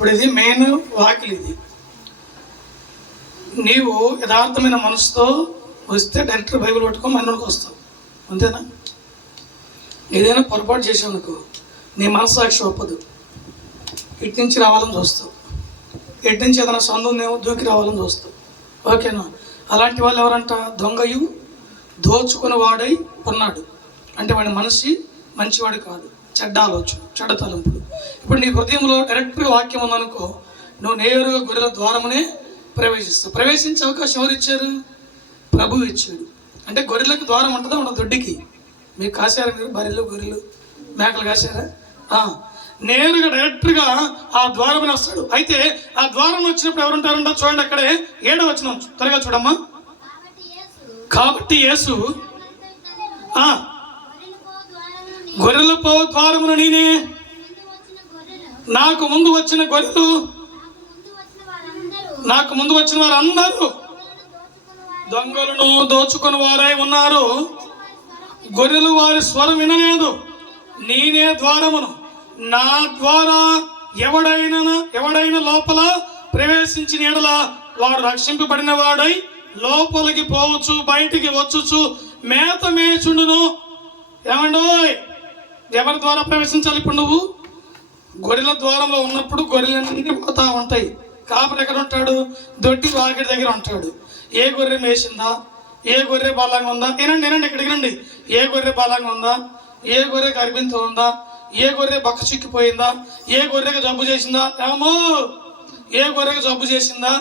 ఇప్పుడు ఇది మెయిన్ వాకిలి. ఇది నీవు యథార్థమైన మనసుతో వస్తే డైరెక్ట్ బైబిల్ పట్టుకో మనలోకి వస్తావు, అంతేనా? ఏదైనా పొరపాటు చేసావు అనుకో, నీ మనస్సాక్షి ఒప్పదు, ఇటు నుంచి రావాలని చూస్తావు, ఇటు నుంచి ఏదైనా సందుందేమో దూకి రావాలని చూస్తావు, ఓకేనా? అలాంటి వాళ్ళు ఎవరంట? దొంగయు దోచుకుని వాడై ఉన్నాడు అంటే వాడి మనిషి మంచివాడు కాదు, చెడ్డ ఆలోచన, చెడ్డ తలంపులు. ఇప్పుడు నీ హృదయంలో డైరెక్ట్గా వాక్యం ఉందనుకో, నువ్వు నేరుగా గొర్రెల ద్వారమునే ప్రవేశిస్తావు. ప్రవేశించే అవకాశం ఎవరు ఇచ్చారు? ప్రభువు ఇచ్చాడు. అంటే గొర్రెలకు ద్వారం ఉంటుందా? ఉండదు. దొడ్డికి మీకు కాశారా? మీరు బర్రెలు గొర్రెలు మేకలు కాశారా? నేరుగా డైరెక్ట్గా ఆ ద్వారమని వస్తాడు. అయితే ఆ ద్వారం వచ్చినప్పుడు ఎవరుంటారంట? చూడండి అక్కడే 7వ వచనం త్వరగా చూడమ్మా. కాబట్టి యేసు గొర్రెల పో ద్వారమును నేనే, నాకు ముందు వచ్చిన గొర్రెలు, నాకు ముందు వచ్చిన వారు అందరూ దొంగలను దోచుకుని వారై ఉన్నారు. గొర్రెలు వారి స్వరం వినలేదు. నేనే ద్వారమును, నా ద్వారా ఎవడైనా లోపల ప్రవేశించిన ఎడల వాడు రక్షింపబడిన వాడై లోపలికి పోవచ్చు, బయటికి వచ్చుచు మేత మేచుండును. ఏమండో, ఎవరి ద్వారా ప్రవేశించాలి? ఇప్పుడు నువ్వు గొర్రెల ద్వారంలో ఉన్నప్పుడు గొర్రెలన్నీ పోతా ఉంటాయి. కాపరి ఎక్కడ ఉంటాడు? దొడ్డి వాకిడి దగ్గర ఉంటాడు. ఏ గొర్రె మేసిందా? ఏ గొర్రె బలంగా ఉందా? వినండి ఇక్కడికి రండి. ఏ గొర్రె బలంగా ఉందా? ఏ గొర్రె గర్భింతో ఉందా? ఏ గొర్రె బక్క చిక్కిపోయిందా? ఏ గొర్రెకి జబ్బు చేసిందా? ఏమో ఏ గొర్రెకి జబ్బు చేసిందా?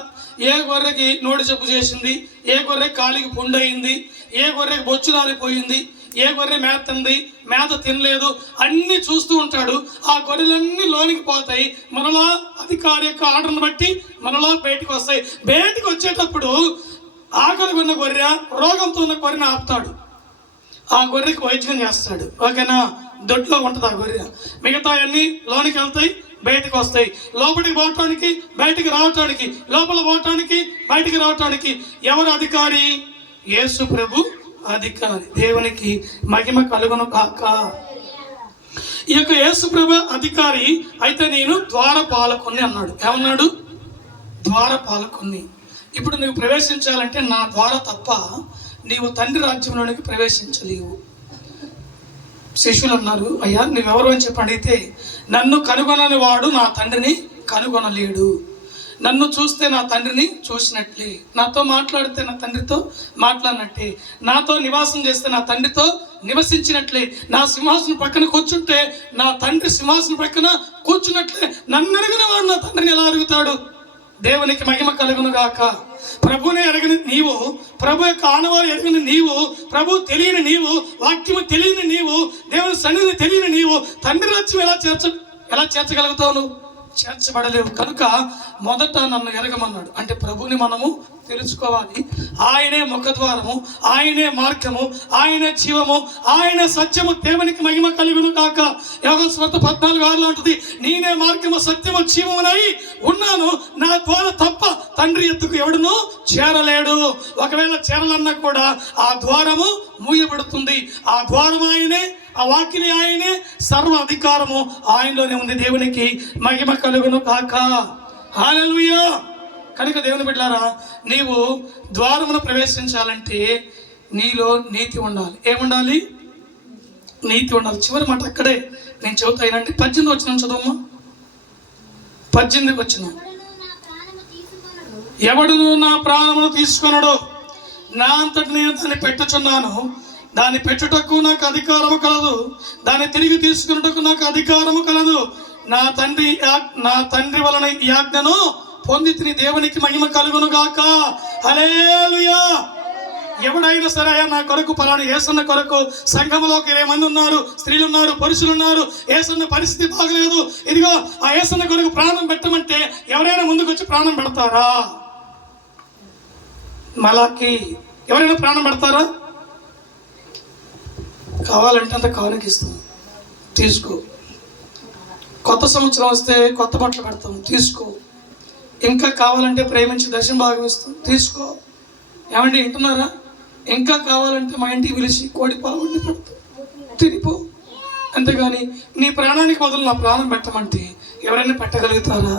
ఏ గొర్రెకి నోటి జబ్బు చేసింది? ఏ గొర్రెకి కాలికి పుండయింది? ఏ గొర్రెకి బొచ్చు రాలిపోయింది? ఏ గొర్రె మేత తింది, మేత తినలేదు, అన్నీ చూస్తూ ఉంటాడు. ఆ గొర్రెలన్నీ లోనికి పోతాయి, మనలా అధికారి యొక్క ఆర్డర్ని బట్టి మనలా బయటికి వస్తాయి. బయటికి వచ్చేటప్పుడు ఆకలి ఉన్న గొర్రె, రోగంతో ఉన్న గొర్రెని ఆపుతాడు, ఆ గొర్రెకి వైద్యం చేస్తాడు, ఓకేనా? దొడ్లో ఉంటుంది ఆ గొర్రె. మిగతా అన్నీ లోనికి వెళ్తాయి, బయటకు వస్తాయి. లోపలికి పోవటానికి, బయటికి రావటానికి, లోపల పోవటానికి, బయటికి రావటానికి ఎవరు అధికారి? యేసు ప్రభు అధికారి. దేవునికి మహిమ కలుగును కాక. ఈ యొక్క యేసు ప్రభు అధికారి. అయితే నేను ద్వారపాలకుని అన్నాడు. ఏమన్నాడు? ద్వారపాలకుని. ఇప్పుడు నువ్వు ప్రవేశించాలంటే నా ద్వారా తప్ప నీవు తండ్రి రాజ్యంలోనికి ప్రవేశించలేవు. శిష్యులు అన్నారు, అయ్యా నువ్వెవరు అని చెప్పి అడిగితే, నన్ను కనుగొనని వాడు నా తండ్రిని కనుగొనలేడు. నన్ను చూస్తే నా తండ్రిని చూసినట్లే, నాతో మాట్లాడితే నా తండ్రితో మాట్లాడినట్లే, నాతో నివాసం చేస్తే నా తండ్రితో నివసించినట్లే, నా సింహాసనం పక్కన కూర్చుంటే నా తండ్రి సింహాసనం పక్కన కూర్చున్నట్లే. నన్ను అడిగిన వాడు నా తండ్రిని ఎలా అడుగుతాడు? దేవునికి మహిమ కలుగును గాక. ప్రభునే ఎరగని నీవు, ప్రభు యొక్క ఆనవాలు ఎరగని నీవు, ప్రభు తెలియని నీవు, వాక్యము తెలియని నీవు, దేవుని సన్నిధిని తెలియని నీవు తండ్రి రాజ్యం ఎలా చేర్చగలుగుతావు? నువ్వు చేర్చబడలేవు. కనుక మొదట నన్ను ఎరగమన్నాడు. అంటే ప్రభుని మనము తెలుసుకోవాలి. ఆయనే ముఖద్వారము, ఆయనే మార్గము, ఆయనే జీవము, ఆయన సత్యము. దేవునికి మహిమ కలుగును కాక. యోహాను సువార్త 14:6 ఉంటుంది, నేనే మార్గము సత్యము జీవమునై ఉన్నాను, నా ద్వారా తప్ప తండ్రి ఎద్దుకు ఎవడును చేరలేడు. ఒకవేళ చేరలన్నా కూడా ఆ ద్వారము మూయబడుతుంది. ఆ ద్వారం ఆయనే, ఆ వాక్యని ఆయనే, సర్వ అధికారము ఆయనలోనే ఉంది. దేవునికి మహిమ కలుగును కాక. హల్లెలూయా. కనుక దేవుని బిడ్డలారా, నీవు ద్వారమును ప్రవేశించాలంటే నీలో నీతి ఉండాలి. ఏముండాలి? నీతి ఉండాలి. చివరి మాట అక్కడే నేను చెబుతానండి. 18 వచ్చిన చదువమ్మా. 18 వచ్చిన, ఎవడును నా ప్రాణమును తీసుకొనడు, నా అంతటి నేను దాన్ని పెట్టుచున్నాను, దాన్ని పెట్టుటకు నాకు అధికారము కలదు, దాన్ని తిరిగి తీసుకున్నటకు నాకు అధికారము కలదు. నా తండ్రి వలన ఈ ఆజ్ఞను పొందితిని. దేవునికి మహిమ కలుగును గాక. హల్లెలూయా. ఎవడైనా సరే, నా కొరకు పలానా యేసన్న కొరకు సంఘంలోకి 20 మంది ఉన్నారు, స్త్రీలు ఉన్నారు, పురుషులు ఉన్నారు, యేసన్న పరిస్థితి బాగలేదు, ఇదిగో ఆ యేసన్న కొరకు ప్రాణం పెట్టమంటే ఎవరైనా ముందుకు వచ్చి ప్రాణం పెడతారా? మలాకి ఎవరైనా ప్రాణం పెడతారా? కావాలంటే అంత కానుకిస్తాం, తీసుకో. కొత్త సంవత్సరం వస్తే కొత్త బట్టలు పెడతాం, తీసుకో. ఇంకా కావాలంటే ప్రేమించి దర్శనం భాగం ఇస్తాం, తీసుకో. ఏమంటే వింటున్నారా? ఇంకా కావాలంటే మా ఇంటికి పిలిచి కోడి పాలు వండి పెడతాం, తినిపో. అంతేగాని నీ ప్రాణానికి బదులు నా ప్రాణం పెట్టమంటే ఎవరైనా పెట్టగలుగుతారా?